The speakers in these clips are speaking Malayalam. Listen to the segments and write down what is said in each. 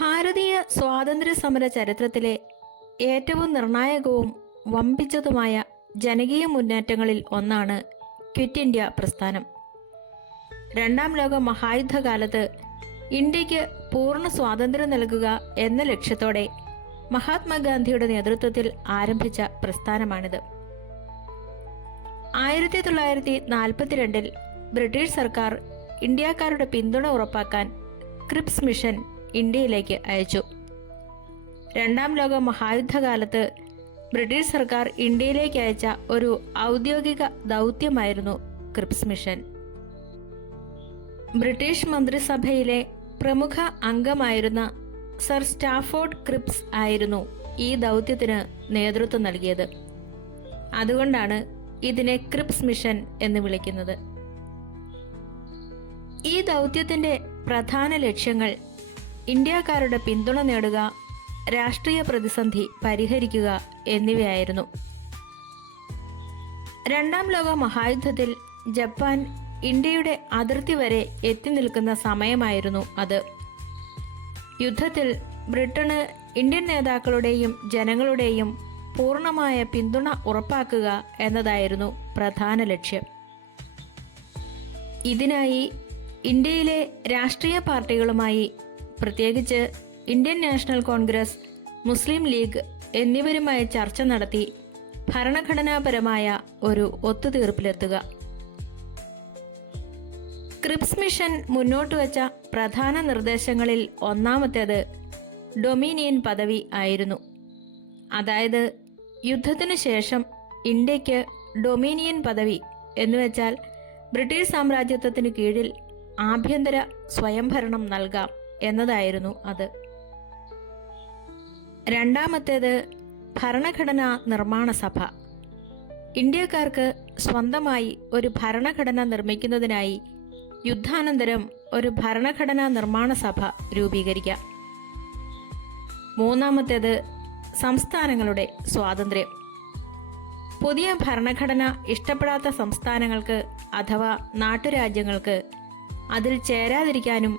ഭാരതീയ സ്വാതന്ത്ര്യ സമര ചരിത്രത്തിലെ ഏറ്റവും നിർണായകവും വമ്പിച്ചതുമായ ജനകീയ മുന്നേറ്റങ്ങളിൽ ഒന്നാണ് ക്വിറ്റ് ഇന്ത്യ പ്രസ്ഥാനം. രണ്ടാം ലോക മഹായുദ്ധകാലത്ത് ഇന്ത്യക്ക് പൂർണ്ണ സ്വാതന്ത്ര്യം നൽകുക എന്ന ലക്ഷ്യത്തോടെ മഹാത്മാഗാന്ധിയുടെ നേതൃത്വത്തിൽ ആരംഭിച്ച പ്രസ്ഥാനമാണിത്. 1942 ബ്രിട്ടീഷ് സർക്കാർ ഇന്ത്യക്കാരുടെ പിന്തുണ ഉറപ്പാക്കാൻ ക്രിപ്സ് മിഷൻ ഇന്ത്യയിലേക്ക് അയച്ചു. രണ്ടാം ലോക മഹായുദ്ധകാലത്ത് ബ്രിട്ടീഷ് സർക്കാർ ഇന്ത്യയിലേക്ക് അയച്ച ഒരു ഔദ്യോഗിക ദൗത്യമായിരുന്നു ക്രിപ്സ് മിഷൻ. ബ്രിട്ടീഷ് മന്ത്രിസഭയിലെ പ്രമുഖ അംഗമായിരുന്ന സർ സ്റ്റാഫോർഡ് ക്രിപ്സ് ആയിരുന്നു ഈ ദൗത്യത്തിന് നേതൃത്വം നൽകിയത്. അതുകൊണ്ടാണ് ഇതിനെ ക്രിപ്സ് മിഷൻ എന്ന് വിളിക്കുന്നത്. ഈ ദൗത്യത്തിന്റെ പ്രധാന ലക്ഷ്യങ്ങൾ ഇന്ത്യക്കാരുടെ പിന്തുണ നേടുക, രാഷ്ട്രീയ പ്രതിസന്ധി പരിഹരിക്കുക എന്നിവയായിരുന്നു. രണ്ടാം ലോക മഹായുദ്ധത്തിൽ ജപ്പാൻ ഇന്ത്യയുടെ അതിർത്തി വരെ എത്തി നിൽക്കുന്ന സമയമായിരുന്നു അത്. യുദ്ധത്തിൽ ബ്രിട്ടന് ഇന്ത്യൻ നേതാക്കളുടെയും ജനങ്ങളുടെയും പൂർണ്ണമായ പിന്തുണ ഉറപ്പാക്കുക എന്നതായിരുന്നു പ്രധാന ലക്ഷ്യം. ഇതിനായി ഇന്ത്യയിലെ രാഷ്ട്രീയ പാർട്ടികളുമായി, പ്രത്യേകിച്ച് ഇന്ത്യൻ നാഷണൽ കോൺഗ്രസ്, മുസ്ലിം ലീഗ് എന്നിവരുമായി ചർച്ച നടത്തി ഭരണഘടനാപരമായ ഒരു ഒത്തുതീർപ്പിലെത്തുക. ക്രിപ്സ് മിഷൻ മുന്നോട്ട് വച്ച പ്രധാന നിർദ്ദേശങ്ങളിൽ ഒന്നാമത്തേത് ഡൊമിനിയൻ പദവി ആയിരുന്നു. അതായത് യുദ്ധത്തിനു ശേഷം ഇന്ത്യക്ക് ഡൊമിനിയൻ പദവി എന്നുവെച്ചാൽ ബ്രിട്ടീഷ് സാമ്രാജ്യത്വത്തിന് കീഴിൽ ആഭ്യന്തര സ്വയംഭരണം നൽകാം എന്നതായിരുന്നു അത്. രണ്ടാമത്തേത് ഭരണഘടനാ നിർമ്മാണ സഭ. ഇന്ത്യക്കാർക്ക് സ്വന്തമായി ഒരു ഭരണഘടന നിർമ്മിക്കുന്നതിനായി യുദ്ധാനന്തരം ഒരു ഭരണഘടനാ നിർമ്മാണ സഭ രൂപീകരിക്കാം. മൂന്നാമത്തേത് സംസ്ഥാനങ്ങളുടെ സ്വാതന്ത്ര്യം. പുതിയ ഭരണഘടന ഇഷ്ടപ്പെടാത്ത സംസ്ഥാനങ്ങൾക്ക് അഥവാ നാട്ടുരാജ്യങ്ങൾക്ക് അതിൽ ചേരാതിരിക്കാനും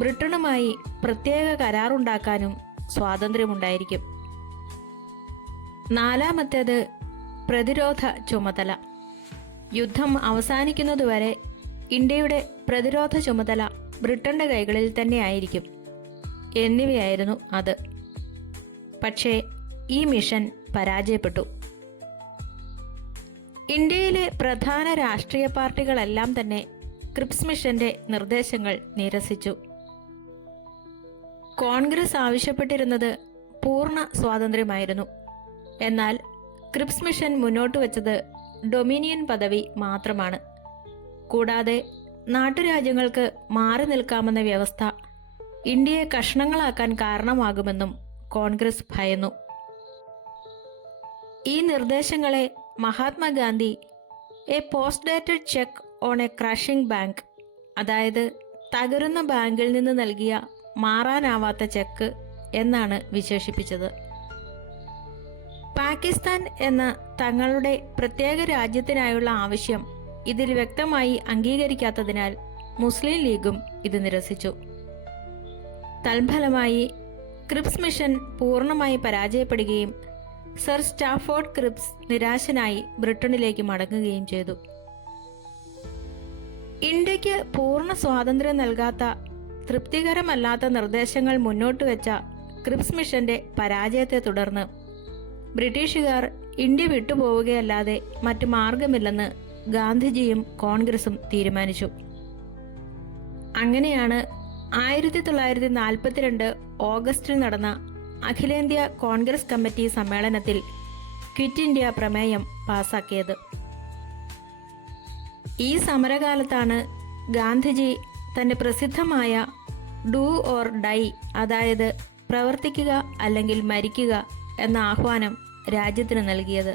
ബ്രിട്ടനുമായി പ്രത്യേക കരാറുണ്ടാക്കാനും സ്വാതന്ത്ര്യമുണ്ടായിരിക്കും. നാലാമത്തേത് പ്രതിരോധ ചുമതല. യുദ്ധം അവസാനിക്കുന്നതുവരെ ഇന്ത്യയുടെ പ്രതിരോധ ചുമതല ബ്രിട്ടന്റെ കൈകളിൽ തന്നെ ആയിരിക്കും എന്നിവയായിരുന്നു അത്. പക്ഷേ ഈ മിഷൻ പരാജയപ്പെട്ടു. ഇന്ത്യയിലെ പ്രധാന രാഷ്ട്രീയ പാർട്ടികളെല്ലാം തന്നെ ക്രിപ്സ് മിഷന്റെ നിർദ്ദേശങ്ങൾ നിരസിച്ചു. കോൺഗ്രസ് ആവശ്യപ്പെട്ടിരുന്നത് പൂർണ്ണ സ്വാതന്ത്ര്യമായിരുന്നു. എന്നാൽ ക്രിപ്സ് മിഷൻ മുന്നോട്ട് വച്ചത് ഡൊമിനിയൻ പദവി മാത്രമാണ്. കൂടാതെ നാട്ടുരാജ്യങ്ങൾക്ക് മാറി നിൽക്കാമെന്ന വ്യവസ്ഥ ഇന്ത്യയെ കഷ്ണങ്ങളാക്കാൻ കാരണമാകുമെന്നും കോൺഗ്രസ് ഭയന്നു. ഈ നിർദ്ദേശങ്ങളെ Mahatma Gandhi a post dated cheque on a crashing bank, അതായത് തകരുന്ന ബാങ്കിൽ നിന്ന് നൽകിയ മാറാനാവാത്ത ചെക്ക് എന്നാണ് വിശേഷിപ്പിച്ചത്. പാകിസ്ഥാൻ എന്ന തങ്ങളുടെ പ്രത്യേക രാജ്യത്തിനായുള്ള ആവശ്യം ഇതിൽ വ്യക്തമായി അംഗീകരിക്കാത്തതിനാൽ മുസ്ലിം ലീഗും ഇത് നിരസിച്ചു. തൽഫലമായി ക്രിപ്സ് മിഷൻ പൂർണ്ണമായി പരാജയപ്പെടുകയും സർ സ്റ്റാഫോർഡ് ക്രിപ്സ് നിരാശനായി ബ്രിട്ടനിലേക്ക് മടങ്ങുകയും ചെയ്തു. ഇന്ത്യക്ക് പൂർണ്ണ സ്വാതന്ത്ര്യം നൽകാത്ത, തൃപ്തികരമല്ലാത്ത നിർദ്ദേശങ്ങൾ മുന്നോട്ട് വെച്ച ക്രിപ്സ് മിഷന്റെ പരാജയത്തെ തുടർന്ന് ബ്രിട്ടീഷുകാർ ഇന്ത്യ വിട്ടുപോവുകയല്ലാതെ മറ്റു മാർഗമില്ലെന്ന് ഗാന്ധിജിയും കോൺഗ്രസും തീരുമാനിച്ചു. അങ്ങനെയാണ് 1942 ഓഗസ്റ്റിൽ നടന്ന അഖിലേന്ത്യാ കോൺഗ്രസ് കമ്മിറ്റി സമ്മേളനത്തിൽ ക്വിറ്റ് ഇന്ത്യ പ്രമേയം പാസാക്കിയത്. ഈ സമരകാലത്താണ് ഗാന്ധിജി തന്റെ പ്രസിദ്ധമായ ഡു ഓർ ഡൈ, അതായത് പ്രവർത്തിക്കുക അല്ലെങ്കിൽ മരിക്കുക എന്ന ആഹ്വാനം രാജ്യത്തിന് നൽകിയത്.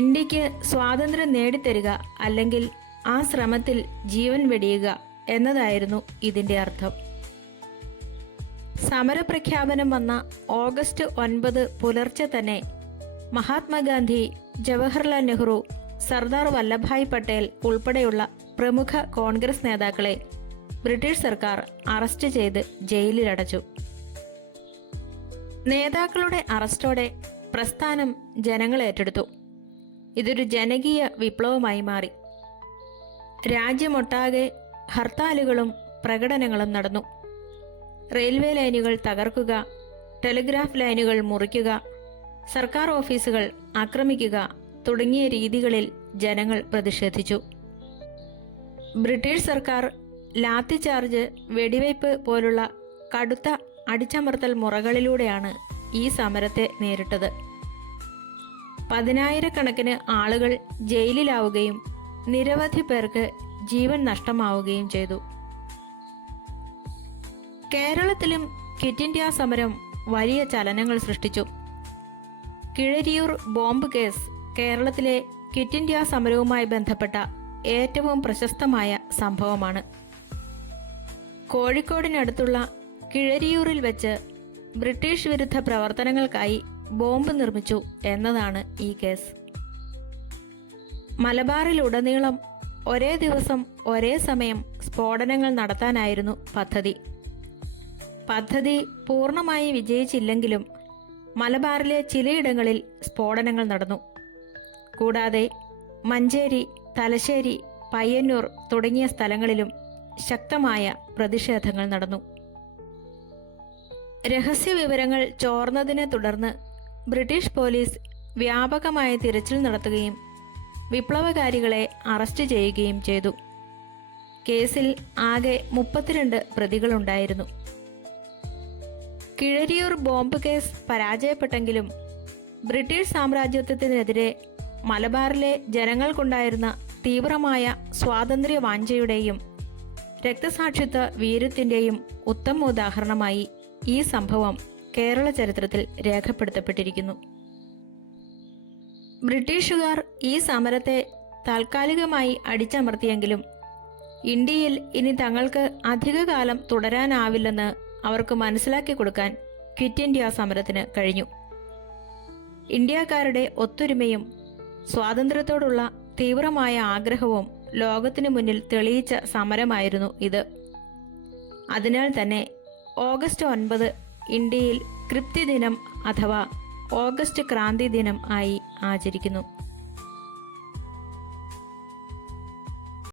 ഇന്ത്യക്ക് സ്വാതന്ത്ര്യം നേടിത്തരിക അല്ലെങ്കിൽ ആ ശ്രമത്തിൽ ജീവൻ വെടിയുക എന്നതായിരുന്നു ഇതിന്റെ അർത്ഥം. സമരപ്രഖ്യാപനം വന്ന ഓഗസ്റ്റ് 9 പുലർച്ചെ തന്നെ മഹാത്മാഗാന്ധി, ജവഹർലാൽ നെഹ്റു, സർദാർ വല്ലഭായ് പട്ടേൽ ഉൾപ്പെടെയുള്ള പ്രമുഖ കോൺഗ്രസ് നേതാക്കളെ ബ്രിട്ടീഷ് സർക്കാർ അറസ്റ്റ് ചെയ്ത് ജയിലിലടച്ചു. നേതാക്കളുടെ അറസ്റ്റോടെ പ്രസ്ഥാനം ജനങ്ങൾ ഏറ്റെടുത്തു. ഇതൊരു ജനകീയ വിപ്ലവമായി മാറി. രാജ്യമൊട്ടാകെ ഹർത്താലുകളും പ്രകടനങ്ങളും നടന്നു. റെയിൽവേ ലൈനുകൾ തകർക്കുക, ടെലിഗ്രാഫ് ലൈനുകൾ മുറിക്കുക, സർക്കാർ ഓഫീസുകൾ ആക്രമിക്കുക തുടങ്ങിയ രീതികളിൽ ജനങ്ങൾ പ്രതിഷേധിച്ചു. ബ്രിട്ടീഷ് സർക്കാർ ലാത്തിചാർജ്, വെടിവയ്പ് പോലുള്ള കടുത്ത അടിച്ചമർത്തൽ മുറകളിലൂടെയാണ് ഈ സമരത്തെ നേരിട്ടത്. പതിനായിരക്കണക്കിന് ആളുകൾ ജയിലിലാവുകയും നിരവധി പേർക്ക് ജീവൻ നഷ്ടമാവുകയും ചെയ്തു. കേരളത്തിലും ക്വിറ്റ് ഇന്ത്യ സമരം വലിയ ചലനങ്ങൾ സൃഷ്ടിച്ചു. കിഴരിയൂർ ബോംബ് കേസ് കേരളത്തിലെ ക്വിറ്റ് ഇന്ത്യ സമരവുമായി ബന്ധപ്പെട്ട ഏറ്റവും പ്രശസ്തമായ സംഭവമാണ്. കോഴിക്കോടിനടുത്തുള്ള കിഴരിയൂരിൽ വെച്ച് ബ്രിട്ടീഷ് വിരുദ്ധ പ്രവർത്തനങ്ങൾക്കായി ബോംബ് നിർമ്മിച്ചു എന്നതാണ് ഈ കേസ്. മലബാറിലുടനീളം ഒരേ ദിവസം ഒരേ സമയം സ്ഫോടനങ്ങൾ നടത്താനായിരുന്നു പദ്ധതി. പദ്ധതി പൂർണ്ണമായി വിജയിച്ചില്ലെങ്കിലും മലബാറിലെ ചിലയിടങ്ങളിൽ സ്ഫോടനങ്ങൾ നടന്നു. കൂടാതെ മഞ്ചേരി, തലശ്ശേരി, പയ്യന്നൂർ തുടങ്ങിയ സ്ഥലങ്ങളിലും ശക്തമായ പ്രതിഷേധങ്ങൾ നടന്നു. രഹസ്യ വിവരങ്ങൾ ചോർന്നതിനെ തുടർന്ന് ബ്രിട്ടീഷ് പോലീസ് വ്യാപകമായ തിരച്ചിൽ നടത്തുകയും വിപ്ലവകാരികളെ അറസ്റ്റ് ചെയ്യുകയും ചെയ്തു. കേസിൽ ആകെ 32 പ്രതികളുണ്ടായിരുന്നു. കിഴരിയൂർ ബോംബ് കേസ് പരാജയപ്പെട്ടെങ്കിലും ബ്രിട്ടീഷ് സാമ്രാജ്യത്വത്തിനെതിരെ മലബാറിലെ ജനങ്ങൾക്കുണ്ടായിരുന്ന തീവ്രമായ സ്വാതന്ത്ര്യ വാഞ്ചയുടെയും രക്തസാക്ഷിത്വ വീര്യത്തിൻ്റെയും ഉത്തമ ഉദാഹരണമായി ഈ സംഭവം കേരള ചരിത്രത്തിൽ രേഖപ്പെടുത്തപ്പെട്ടിരിക്കുന്നു. ബ്രിട്ടീഷുകാർ ഈ സമരത്തെ താൽക്കാലികമായി അടിച്ചമർത്തിയെങ്കിലും ഇന്ത്യയിൽ ഇനി തങ്ങൾക്ക് അധികകാലം തുടരാനാവില്ലെന്ന് അവർക്ക് മനസ്സിലാക്കി കൊടുക്കാൻ ക്വിറ്റ് ഇന്ത്യ സമരത്തിന് കഴിഞ്ഞു. ഇന്ത്യക്കാരുടെ ഒത്തൊരുമയും സ്വാതന്ത്ര്യത്തോടുള്ള തീവ്രമായ ആഗ്രഹവും ലോകത്തിനു മുന്നിൽ തെളിയിച്ച സമരമായിരുന്നു ഇത്. അതിനാൽ തന്നെ ഓഗസ്റ്റ് 9 ഇന്ത്യയിൽ ക്രിപ്തി ദിനം അഥവാ ഓഗസ്റ്റ് ക്രാന്തി ദിനം ആയി ആചരിക്കുന്നു.